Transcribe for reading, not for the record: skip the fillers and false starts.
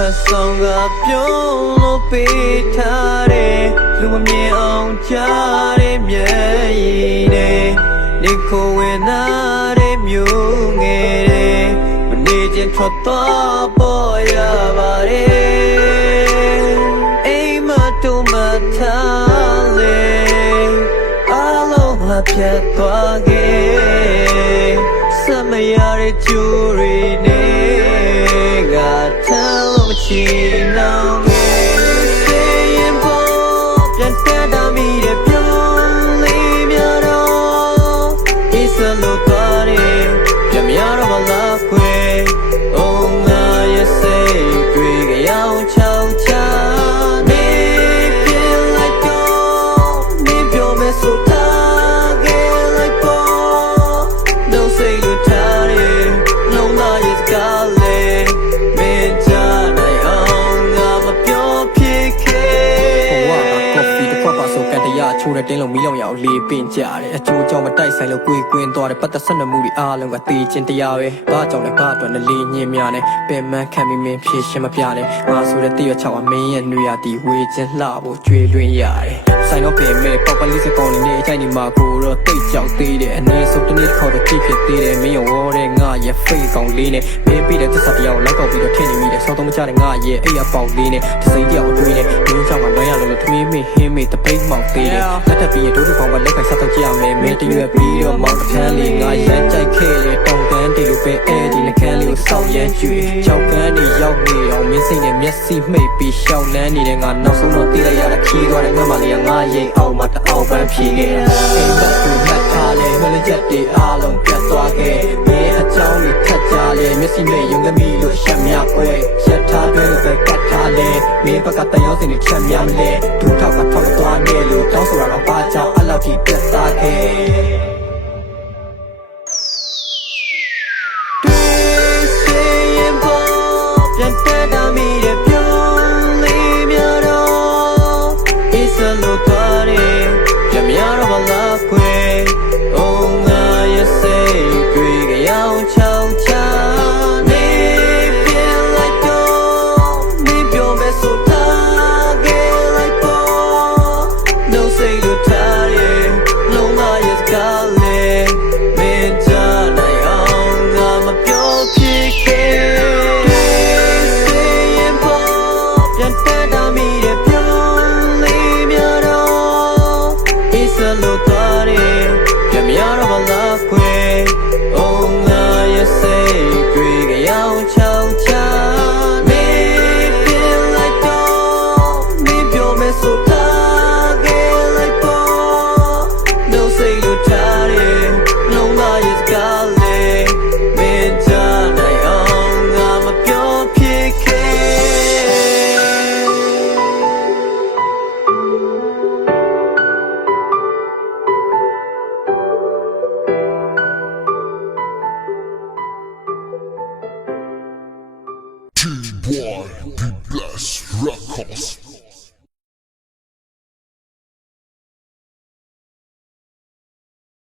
Hasonga Piolo Petare Lumamie on Jare Miene Nico Wenare Mungere Managing Trotto Boyavare Aima to Matale Aloha Pietwage Samayari Jurine Chino saying Bob and Tada me the pure leave your all it's a look on it Yamiara of a love way oh now you say Greg young chow chow make it like gold make your mess so target like ball don't say you're tired no now it's gotချိုးတဲ့တင်းလုံးမီးလောင်ရအောင်လေးပင်ကြတယ်အချိုးကြောင့်မတိုက်ဆိုင်လို့ကိုယ်ကွင်းသွားတယ်ပတ်သက်ဆက်နမှုတွေအားလုံးကတေးချင်းတရားပဲဘာကြောင့်လဲဘာအတွက်လဲလေးညင်းများနဲ့ပင်မခံပြီးမင်းဖြည့်ရှင်းမပြနဲ့ငါဆိုတဲ့တရချောက်အမင်းရဲ့နှွေရတီဝေးချင်းလှဖို့ကြွေလွင်ရတယ်ဆိုင်တော့ပင်မဲ့ပေါက်ပလေးစကောင်းနေအကြိုက်နေမှာကိုတော့တိတ်ကြောက်သေးတယ်အနေဆုံးတစ်နေ့ခေါ်တော့ကြည့်ဖြစ်သေးတယ်မင်းရောတဲ့ငါရဲ့ face ကောင်လေးနဲ့မင်းပြတဲ့သစ္စာတရားကိုလောက်တော့ပြီးတော့ထင်နေမိတယ်စောတော့မချတဲ့ငါရဲ့အိပ်အပေါက်လေးနဲ့တစိမ့်တရားကိုတွေးနေမင်းကြောင့်ငါလွမ်းရလို့ထမင်းမင်းဟင်းမေးတပိတ်မောက်သေးတယ်လက်ထပ်ပြီးဒုတိယကောင်ကလက်ခိုင်ဆက်တော့ကြည့်ရမယ်မင်းတရွယ်ပြီးတော့မောက်တန်းလေးငါရမ်းကြိုက်ခဲ့လေတောင်တန်းတီလိုပဲအဲဒီနှကန်းလေးကိုစောက်ရမ်းကျွေကြောက်ကန်းတွေရောက်နေအောင်မင်းစိတ်နဲ့မျက်စိမှိတ်ပြီးရှောက်လန်းနေတဲ့ငါနောက်ဆုံးတော့သိလိုက်ရတာခီးသွားတဲ့ငါမလေးကငါရိတ်အောင်မတအောင်ပန်းဖြေခဲ့တာအိမ်မက်ကိုမှတ်ထားလေမလေးချက်တွေအားလုံးပြတ်သွားခဲ့မင်းအကြောင်းတွေထပ်ကြလေမျက်စိနဲ့ယုံသမီးလို့ရှက်များကွယ်ရက်ထားတဲ့စကတ်ထားလေမင်းဘက်ကတန်ရောစင်တွေချက်များမလဲဒူထောက်ကထောက်သွားနေလို့တောင်းဆိုတာတော့ဘာကြောင့်အဲ့လောက်ထိပြတ်သားခဲ့Boy, be blessed, records.